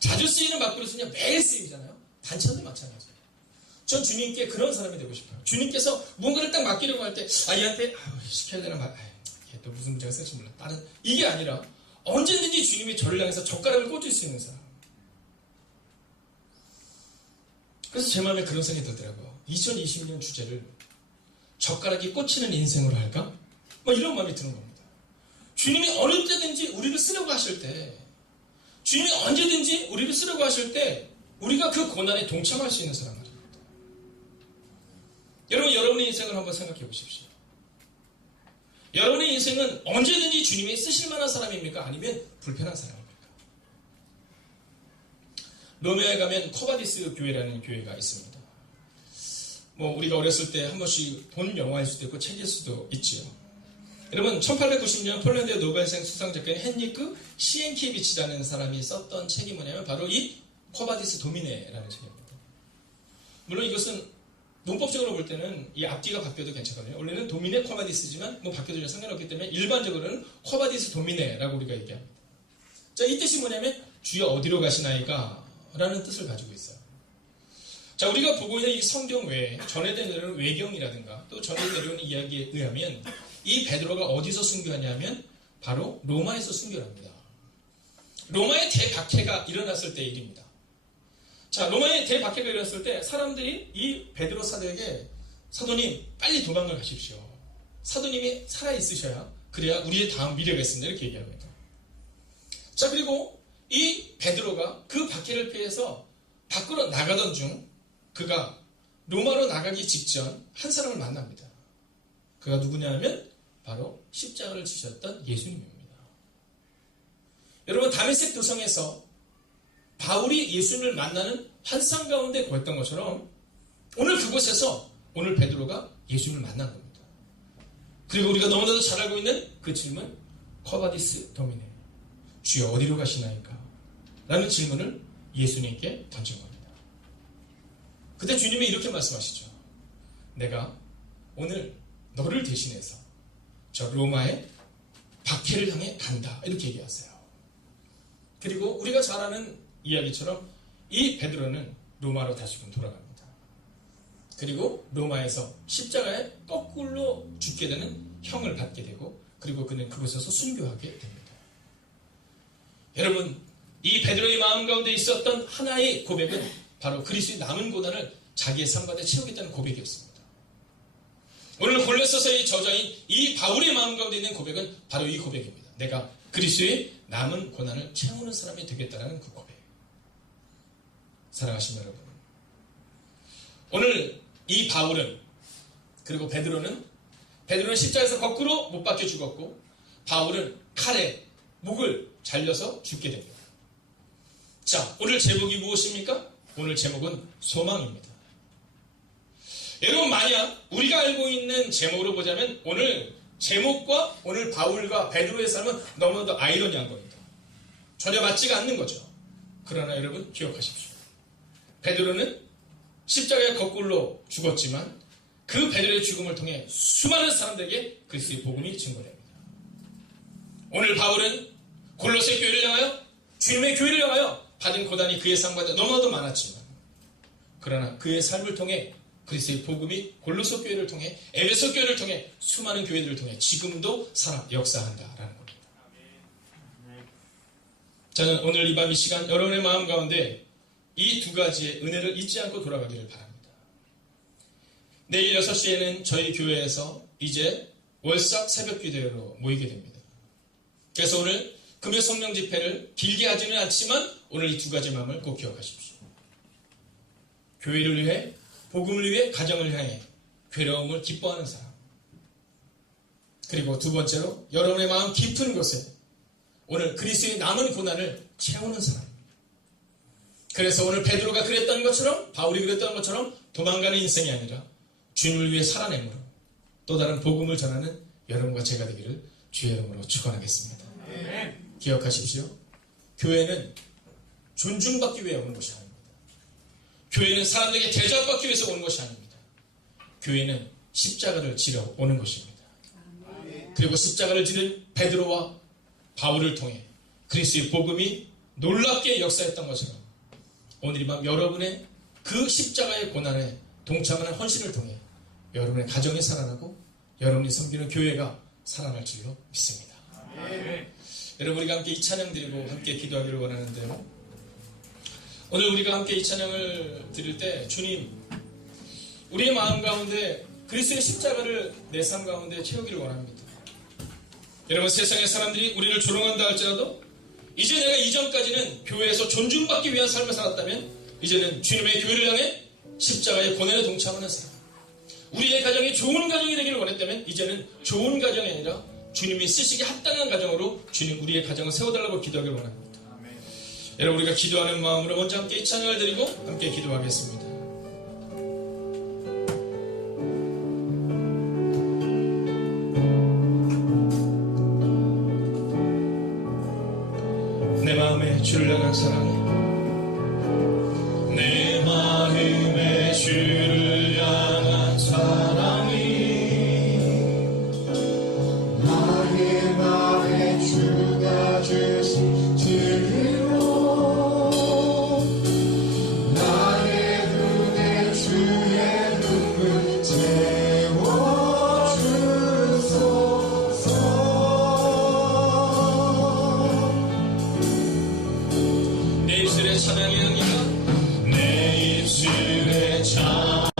자주 쓰이는 밥그릇은요, 매일 쓰이잖아요. 반찬도 마찬가지예요. 전 주님께 그런 사람이 되고 싶어요. 주님께서 뭔가를 딱 맡기려고 할 때 얘한테 시켜야 되나 얘 또 무슨 문제가 있을지 몰라. 다른 이게 아니라 언제든지 주님이 저를 향해서 젓가락을 꽂을 수 있는 사람. 그래서 제 마음에 그런 생각이 들더라고요. 2020년 주제를 젓가락이 꽂히는 인생으로 할까? 이런 마음이 드는 겁니다. 주님이 어느 때든지 우리를 쓰려고 하실 때, 주님이 언제든지 우리를 쓰려고 하실 때 우리가 그 고난에 동참할 수 있는 사람 말입니다. 여러분, 여러분의 인생을 한번 생각해 보십시오. 여러분의 인생은 언제든지 주님이 쓰실 만한 사람입니까? 아니면 불편한 사람입니까? 로메오에 가면 코바디스 교회라는 교회가 있습니다. 우리가 어렸을 때 한 번씩 본 영화일 수도 있고 책일 수도 있지요. 여러분, 1890년 폴란드의 노벨상 수상작가인 헨리크 시엔키에비치라는 사람이 썼던 책이 뭐냐면 바로 이 코바디스 도미네라는 책입니다. 물론 이것은 논법적으로 볼 때는 이 앞뒤가 바뀌어도 괜찮거든요. 원래는 도미네 코바디스지만 바뀌어도 상관없기 때문에 일반적으로는 코바디스 도미네라고 우리가 얘기합니다. 자, 이 뜻이 뭐냐면 주여 어디로 가시나이까? 라는 뜻을 가지고 있어요. 자, 우리가 보고 있는 이 성경 외에 전해져 내려오는 외경이라든가 또 전해져 내려오는 이야기에 의하면 이 베드로가 어디서 순교하냐면 바로 로마에서 순교를 합니다. 로마의 대박해가 일어났을 때 일입니다. 자, 로마의 대박해가 일어났을 때 사람들이 이 베드로 사도에게 사도님 빨리 도망을 가십시오. 사도님이 살아있으셔야 그래야 우리의 다음 미래가 있습니다. 이렇게 얘기합니다. 자, 그리고 이 베드로가 그 박해를 피해서 밖으로 나가던 중 그가 로마로 나가기 직전 한 사람을 만납니다. 그가 누구냐 하면 바로 십자가를 지셨던 예수님입니다. 여러분, 다메섹 도성에서 바울이 예수님을 만나는 환상 가운데 보였던 것처럼 오늘 그곳에서 오늘 베드로가 예수님을 만난 겁니다. 그리고 우리가 너무나도 잘 알고 있는 그 질문, 코바디스 도미네, 주여 어디로 가시나이까? 라는 질문을 예수님께 던진 겁니다. 그때 주님이 이렇게 말씀하시죠. 내가 오늘 너를 대신해서 저 로마의 박해를 향해 간다. 이렇게 얘기하세요. 그리고 우리가 잘 아는 이야기처럼 이 베드로는 로마로 다시금 돌아갑니다. 그리고 로마에서 십자가에 거꾸로 죽게 되는 형을 받게 되고 그리고 그는 그곳에서 순교하게 됩니다. 여러분, 이 베드로의 마음 가운데 있었던 하나의 고백은 바로 그리스도의 남은 고난을 자기의 삶 가운데 채우겠다는 고백이었습니다. 오늘 골로새서의 저자인 이 바울의 마음 가운데 있는 고백은 바로 이 고백입니다. 내가 그리스도의 남은 고난을 채우는 사람이 되겠다는 그 고백. 사랑하신 여러분, 오늘 이 바울은, 그리고 베드로는 십자가에서 거꾸로 못 박혀 죽었고, 바울은 칼에 목을 잘려서 죽게 됩니다. 자, 오늘 제목이 무엇입니까? 오늘 제목은 소망입니다. 여러분, 만약 우리가 알고 있는 제목으로 보자면 오늘 제목과 오늘 바울과 베드로의 삶은 너무나도 아이러니한 겁니다. 전혀 맞지가 않는 거죠. 그러나 여러분 기억하십시오. 베드로는 십자가에 거꾸로 죽었지만 그 베드로의 죽음을 통해 수많은 사람들에게 그리스도의 복음이 증거됩니다. 오늘 바울은 골로새 교회를 향하여, 주님의 교회를 향하여 받은 고난이 그의 삶과 너무나도 많았지만, 그러나 그의 삶을 통해 그리스도의 복음이 골로새 교회를 통해, 에베소 교회를 통해, 수많은 교회들을 통해 지금도 역사한다라는 겁니다. 저는 오늘 이 밤 이 시간 여러분의 마음 가운데 이 두 가지의 은혜를 잊지 않고 돌아가기를 바랍니다. 내일 6시에는 저희 교회에서 이제 월삭 새벽 기도회로 모이게 됩니다. 그래서 오늘 금요 성령 집회를 길게 하지는 않지만 오늘 이 두 가지 마음을 꼭 기억하십시오. 교회를 위해, 복음을 위해, 가정을 향해 괴로움을 기뻐하는 사람. 그리고 두 번째로 여러분의 마음 깊은 곳에 오늘 그리스도의 남은 고난을 채우는 사람. 그래서 오늘 베드로가 그랬던 것처럼, 바울이 그랬던 것처럼 도망가는 인생이 아니라 주님을 위해 살아내므로 또 다른 복음을 전하는 여러분과 제가 되기를 주의 이름으로 축원하겠습니다. 기억하십시오. 교회는 존중받기 위해 오는 것이 아닙니다. 교회는 사람들에게 대접받기 위해서 오는 것이 아닙니다. 교회는 십자가를 지러 오는 것입니다. 그리고 십자가를 지른 베드로와 바울을 통해 그리스도의 복음이 놀랍게 역사했던 것처럼 오늘 이 밤 여러분의 그 십자가의 고난에 동참하는 헌신을 통해 여러분의 가정이 살아나고 여러분이 섬기는 교회가 살아날 줄로 믿습니다. 여러분, 우리가 함께 이 찬양 드리고 함께 기도하기를 원하는데요. 오늘 우리가 함께 이 찬양을 드릴 때 주님, 우리의 마음 가운데 그리스도의 십자가를 내 삶 가운데 채우기를 원합니다. 여러분, 세상의 사람들이 우리를 조롱한다 할지라도 이제 내가 이전까지는 교회에서 존중받기 위한 삶을 살았다면 이제는 주님의 교회를 향해 십자가의 고난에 동참하는 사람, 우리의 가정이 좋은 가정이 되기를 원했다면 이제는 좋은 가정이 아니라 주님이 쓰시기 합당한 가정으로 주님 우리의 가정을 세워달라고 기도하기를 원합니다. 여러분, 우리가 기도하는 마음으로 먼저 함께 이 찬양을 드리고 함께 기도하겠습니다. 내 마음에 주를 향한 사랑이, 내 마음에 주를 향한 사랑이, 나의 마음에 주가 주신 진리로 나의 눈에 주의 눈물 채워주소서. 내 입술의 찬양의 향기가, 내 입술의 찬양의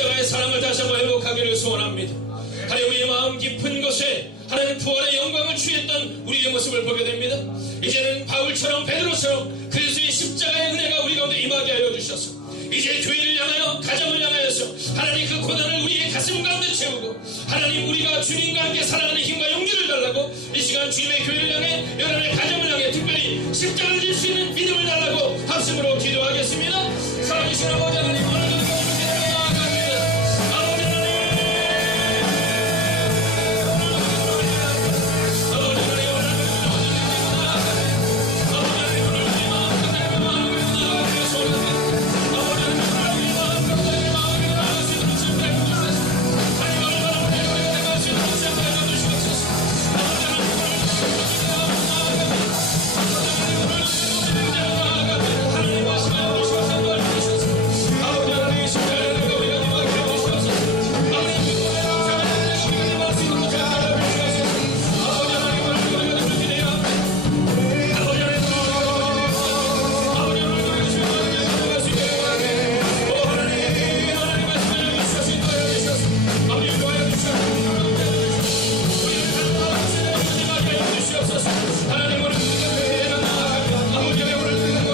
십자가의 사랑을 다시 한번 회복하기를 소원합니다. 하나님 우리의 마음 깊은 곳에 하나님 부활의 영광을 취했던 우리의 모습을 보게 됩니다. 이제는 바울처럼 베드로처럼 그리스도의 십자가의 은혜가 우리 가운데 임하게 하여 주셔서 이제 교회를 향하여 가정을 향하여서 하나님 그 고난을 우리의 가슴 가운데 채우고 하나님 우리가 주님과 함께 살아가는 힘과 용기를 달라고 이 시간 주님의 교회를 향해 여러분의 가정을 향해 특별히 십자가를 질 수 있는 믿음을 달라고 합심으로 기도하겠습니다. 살아계신 아버지 하나님 오늘도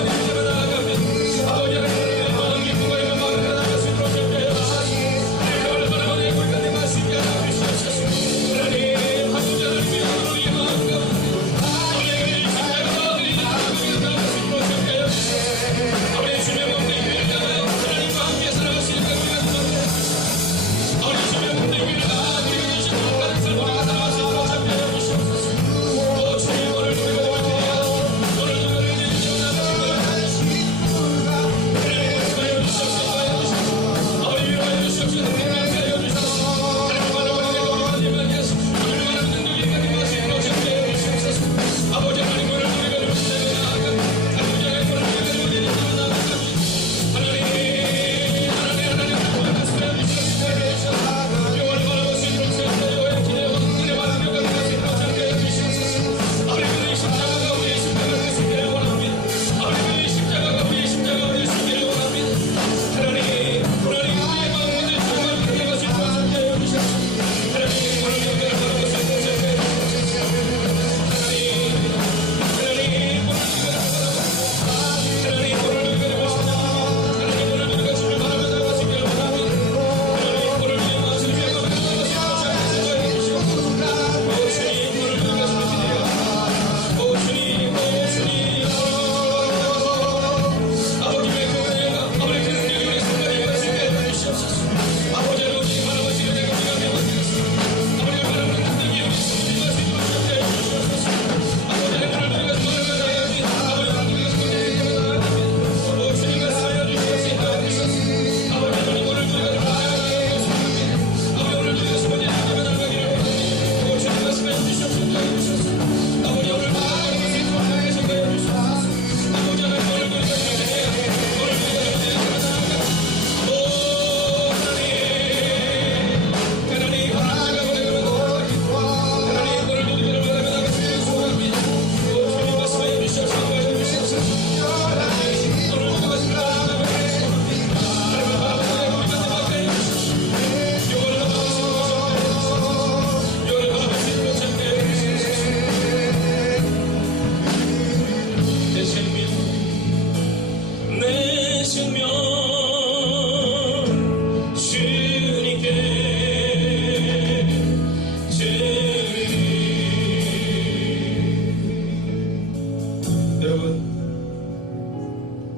기도를 나아갑니다. 아버지 하나님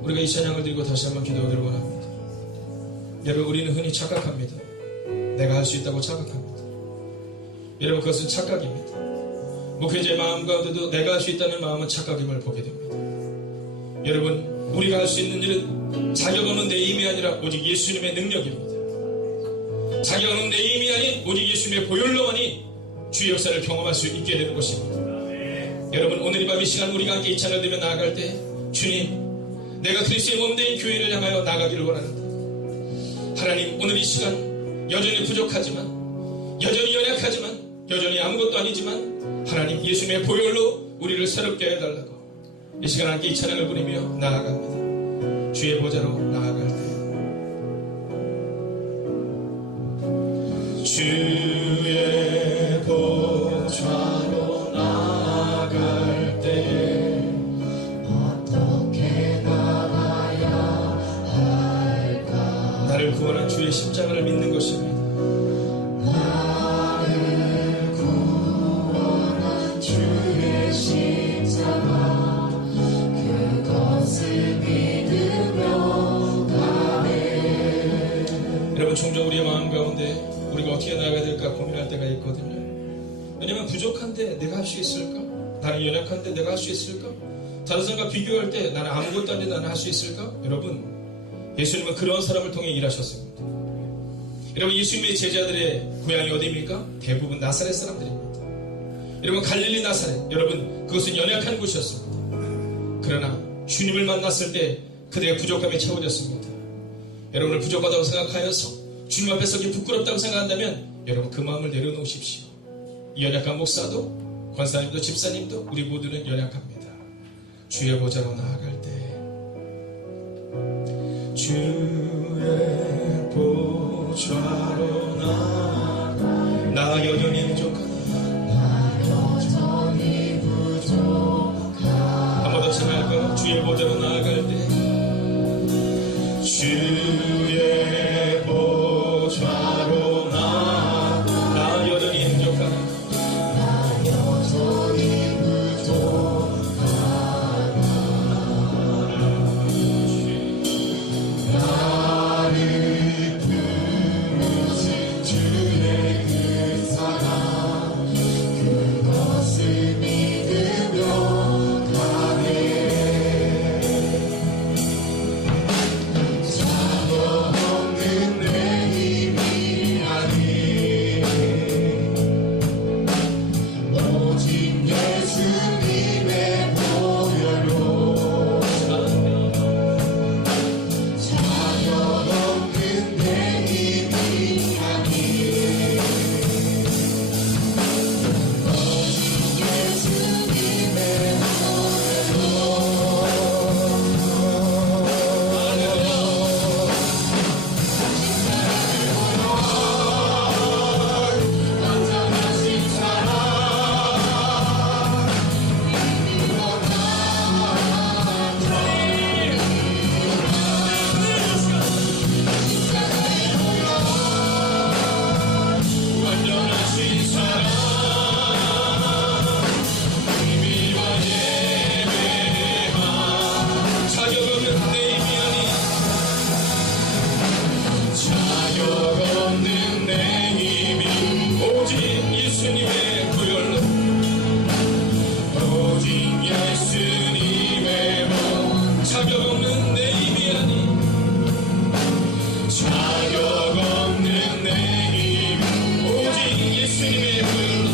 우리가 이 찬양을 드리고 다시 한번 기도하기를 원합니다. 여러분, 우리는 흔히 착각합니다. 내가 할 수 있다고 착각합니다. 여러분, 그것은 착각입니다. 목회자의 마음 가운데도 내가 할 수 있다는 마음은 착각임을 보게 됩니다. 여러분, 우리가 할 수 있는 일은 자격 없는 내 힘이 아니라 오직 예수님의 능력입니다. 자격 없는 내 힘이 아닌 오직 예수님의 보혈로만이 주의 역사를 경험할 수 있게 되는 것입니다. 여러분, 오늘 이 밤 이 시간 우리가 함께 이 찬양을 들으며 나아갈 때 주님, 내가 그리스도의 몸된 교회를 향하여 나가기를 원하는데 하나님, 오늘 이 시간 여전히 부족하지만, 여전히 연약하지만, 여전히 아무것도 아니지만 하나님, 예수님의 보혈로 우리를 새롭게 해달라고 이 시간 함께 이 찬양을 부리며 나아갑니다. 주의 보좌로 나아갈 때 주의 보좌로 나아갈 때 어떻게 나가야 할까? 나를 구원한 주의 십자가를 믿는 것입니다. 나를 구원한 주의 십자가 그것을 믿으며 가네. 여러분, 종종 우리의 마음 가운데 우리가 어떻게 나아가야 될까 고민할 때가 있거든요. 왜냐면 부족한데 내가 할 수 있을까? 나는 연약한데 내가 할 수 있을까? 다른 사람과 비교할 때 나는 아무것도 아닌데 나는 할 수 있을까? 여러분, 예수님은 그런 사람을 통해 일하셨습니다. 여러분, 예수님의 제자들의 고향이 어디입니까? 대부분 나사렛 사람들입니다. 여러분, 갈릴리 나사렛, 여러분, 그것은 연약한 곳이었습니다. 그러나 주님을 만났을 때 그들의 부족함이 채워졌습니다. 여러분을 부족하다고 생각하여서 주님 앞에 서기 부끄럽다고 생각한다면 여러분 그 마음을 내려놓으십시오. 이 연약한 목사도 권사님도 집사님도 우리 모두는 연약합니다. 주의 보좌로 나아갈 때 주의 보좌로 나아갈 나 여전히 부족하다. 한 번 더 생각할까요? 주의 보좌로 나아갈 때 주의 보좌로 나 여전히 부족하다. 나를 부르신 주의 그 사랑 그것을 믿으며 가네. 자격 없는 내 힘이 아니 오직 예수님의 보혈로 자격 없는 내 힘이 아니 오직 예수님의 완전하신 사랑 완전하신 사랑 의미와 예배함 자격 없는 내 힘이 아니 자격 없는 내 힘이 오직 예수님의 보혈로 오직 예수님의 몸 자격 없는 내 힘이 아니 자격 없는 내 힘 오직 예수님의 보혈로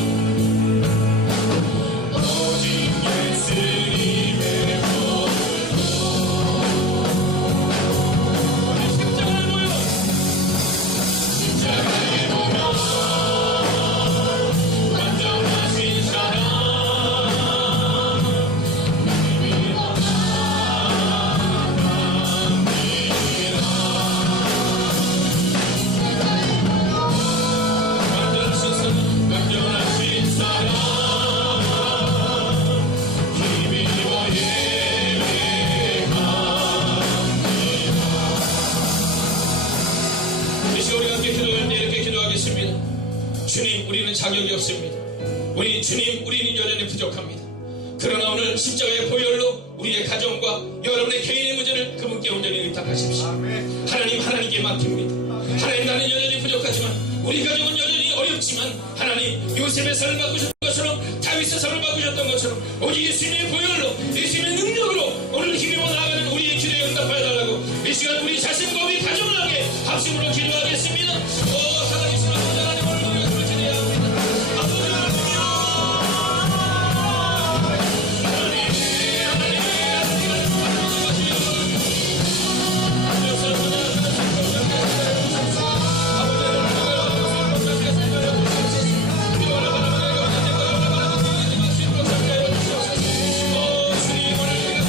오직 예수님의 보혈로 십자가에 모여 십자가에 모여 완전하신 사랑 완전하신 사랑 힘이와 예배함 이 시간 우리가 함께 기도할 때 이렇게 기도하겠습니다. 주님, 우리는 자격이 없습니다. 주님, 우리는 여전히 부족합니다. 그러나 오늘 십자가의 보혈로 우리의 가정과 여러분의 개인의 문제를 그분께 온전히 의탁하십시오. 하나님, 하나님께 맡깁니다. 하나님, 나는 여전히 부족하지만 우리 가정은 여전히 어렵지만 하나님, 요셉의 삶을 바꾸셨던 것처럼 다윗의 삶을 바꾸셨던 것처럼 오직 예수님의 보혈로 예수님의 능력으로 오늘 힘입어 나아가는 우리의 기도에 응답하여달라고 이 시간 우리 자신과 우리 가정을 하게 합심으로 기도하겠습니다. 살아계신 아버지 하나님, 오늘 우리가 그걸 기대해야 합니다. 아버지 하나님이여, 주님, 오늘 우리가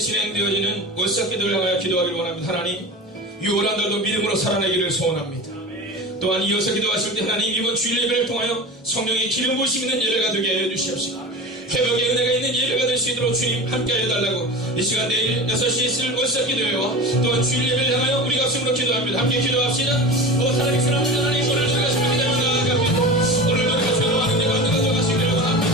진행되어지는 월삭기도를 향하여 기도하기를 원합니다. 하나님, 6월 한 달도 믿음으로 살아내기를 소원합니다. 또한 이어서 기도하실 때 하나님, 이번 주일 예배를 통하여 성령의 기름 부으심 있는 예배가 되게 하여 주시옵시고, 회복의 은혜가 있는 예배가 될 수 있도록 주님 함께하여 달라고 이 시간 내일 6시에 있을 월삭기도회와 또한 주일 예배를 향하여 우리가 합심으로 기도합니다. 함께 기도합시다. 하나님 사랑하는 하나님, 오늘 우리가 준비되어 나아갑니다. 오늘 우리가 주님과 함께 만나가 들어가시기를 원합니다.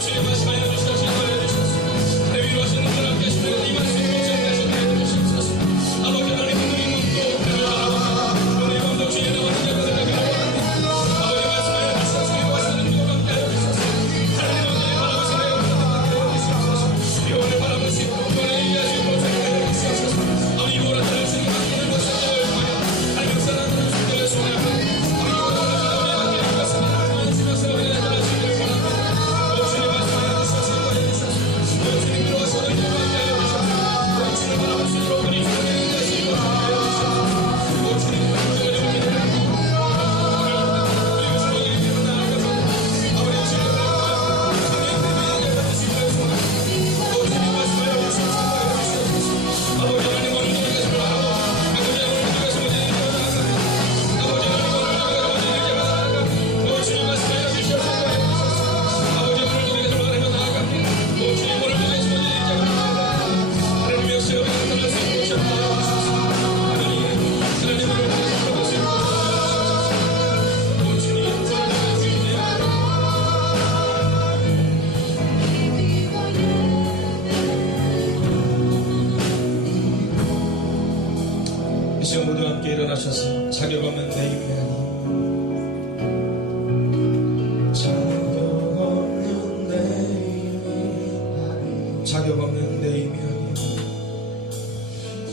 주님 말씀하여 주시옵소서. 하나님 위로하시는 분들 함께 하시고 이 말씀으로 전하시게 해주시옵소서. 아버지 하나님, 우리 눈도 우리 마음도 주님의 말씀에 받아가게 하옵소서. 아버지 말씀하여 주시옵소서. 위로하시는 분들 함께 하여 주시옵소서. 하나님 오늘 바라보시고 오늘 이해하시고 전하여 주시옵소서. 아버지 이거를 달려주시는 하나님의 말씀을 통하여 하나님 사랑하는 주님을 소원합니다. 우리 이거를 하나님의 말씀을 통하여 주셔서 우리의 나라를 주기를 원합니다. 주님 말씀하여 주시옵소서. 주님 위로하시는 분들 함께 하여 주시옵소서. 주님 바라보시도록 우리 주님의 인자하시고 하여 주시옵소서. 주님 바라보시는 분들 우리 주님의 이름으로 나아가서 아버지 주님을 모두 함께 일어나셔서 자격 없는 내 힘이 아닌 자격 없는 내 힘이 아닌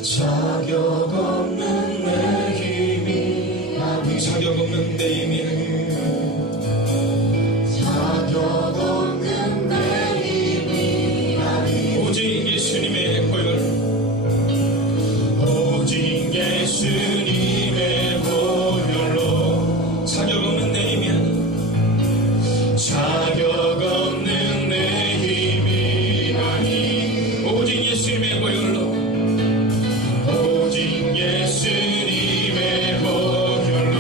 자격 없는 내 힘이 아닌 자격 없는 내 힘이 아닌 자격 없는 내 힘이 아닌 오직 예수님의 보혈 예수님의 보혈로 자격 없는 내 힘이 아닌 자격 없는 내 힘이 아닌 오직 예수님의 보혈로 오직 예수님의 보혈로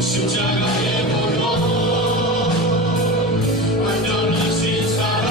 십자가의 보혈 완전하신 사랑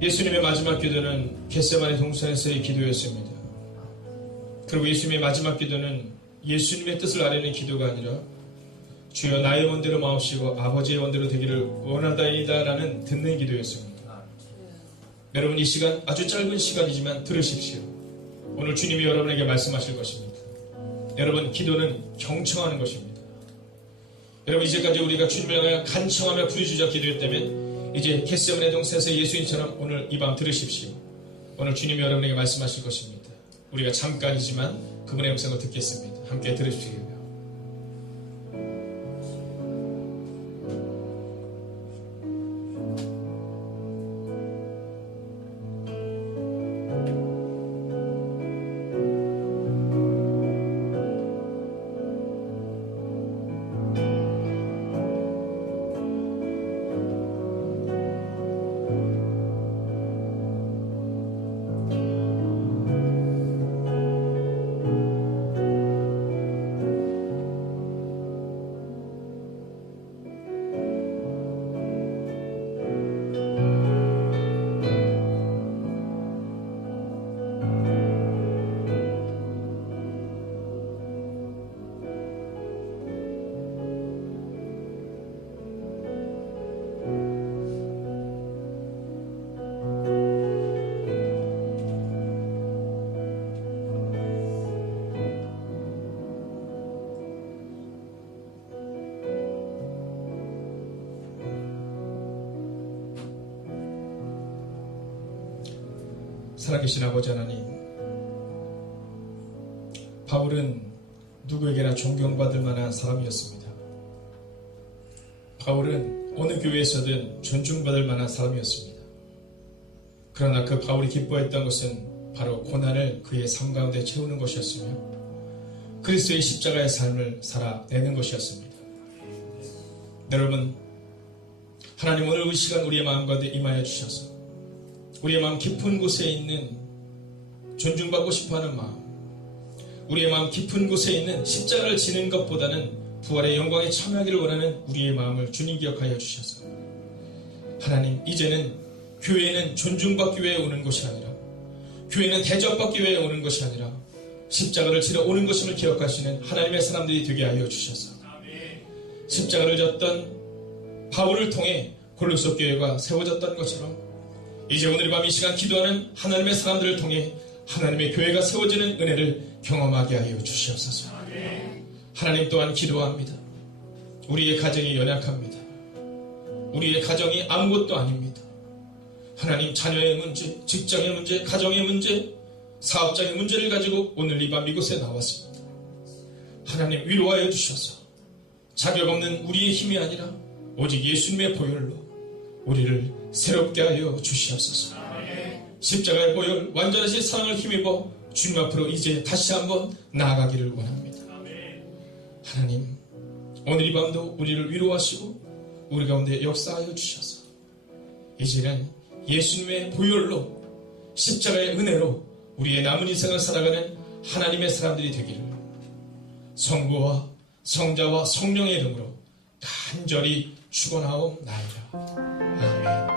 예수님의 마지막 기도는 겟세마네 동산에서의 기도였습니다. 그리고 예수님의 마지막 기도는 예수님의 뜻을 아뢰는 기도가 아니라 주여 나의 원대로 마옵시고 아버지의 원대로 되기를 원하다이다 라는 듣는 기도였습니다. 여러분, 이 시간 아주 짧은 시간이지만 들으십시오. 오늘 주님이 여러분에게 말씀하실 것입니다. 여러분, 기도는 경청하는 것입니다. 여러분, 이제까지 우리가 주님을 향하여 간청하며 부르짖어 기도했다면 이제 겟세마네 동산에서 예수님처럼 오늘 이 밤 들으십시오. 오늘 주님이 여러분에게 말씀하실 것입니다. 우리가 잠깐이지만 그분의 음성을 듣겠습니다. 함께 들으십시오. 살아계신 아버지 하나님, 바울은 누구에게나 존경받을 만한 사람이었습니다. 바울은 어느 교회에서든 존중받을 만한 사람이었습니다. 그러나 그 바울이 기뻐했던 것은 바로 고난을 그의 삶 가운데 채우는 것이었으며 그리스도의 십자가의 삶을 살아내는 것이었습니다. 여러분, 하나님 오늘 이 시간 우리의 마음 가운데 임하여 주셔서 우리의 마음 깊은 곳에 있는 존중받고 싶어하는 마음, 우리의 마음 깊은 곳에 있는 십자가를 지는 것보다는 부활의 영광에 참여하기를 원하는 우리의 마음을 주님 기억하여 주셔서 하나님, 이제는 교회는 존중받기 위해 오는 것이 아니라, 교회는 대접받기 위해 오는 것이 아니라 십자가를 지러 오는 것임을 기억하시는 하나님의 사람들이 되게 하여 주셔서 십자가를 졌던 바울을 통해 골로새 교회가 세워졌던 것처럼 이제 오늘 밤 이 시간 기도하는 하나님의 사람들을 통해 하나님의 교회가 세워지는 은혜를 경험하게 하여 주시옵소서. 하나님 또한 기도합니다. 우리의 가정이 연약합니다. 우리의 가정이 아무것도 아닙니다. 하나님, 자녀의 문제, 직장의 문제, 가정의 문제, 사업장의 문제를 가지고 오늘 이 밤 이곳에 나왔습니다. 하나님, 위로하여 주셔서 자격 없는 우리의 힘이 아니라 오직 예수님의 보혈로 우리를 새롭게 하여 주시옵소서. 십자가의 보혈, 완전하신 사랑을 힘입어 주님 앞으로 이제 다시 한번 나아가기를 원합니다. 하나님, 오늘 이 밤도 우리를 위로하시고 우리 가운데 역사하여 주셔서 이제는 예수님의 보혈로, 십자가의 은혜로 우리의 남은 인생을 살아가는 하나님의 사람들이 되기를 성부와 성자와 성령의 이름으로 간절히 축원하옵나이다. 아멘.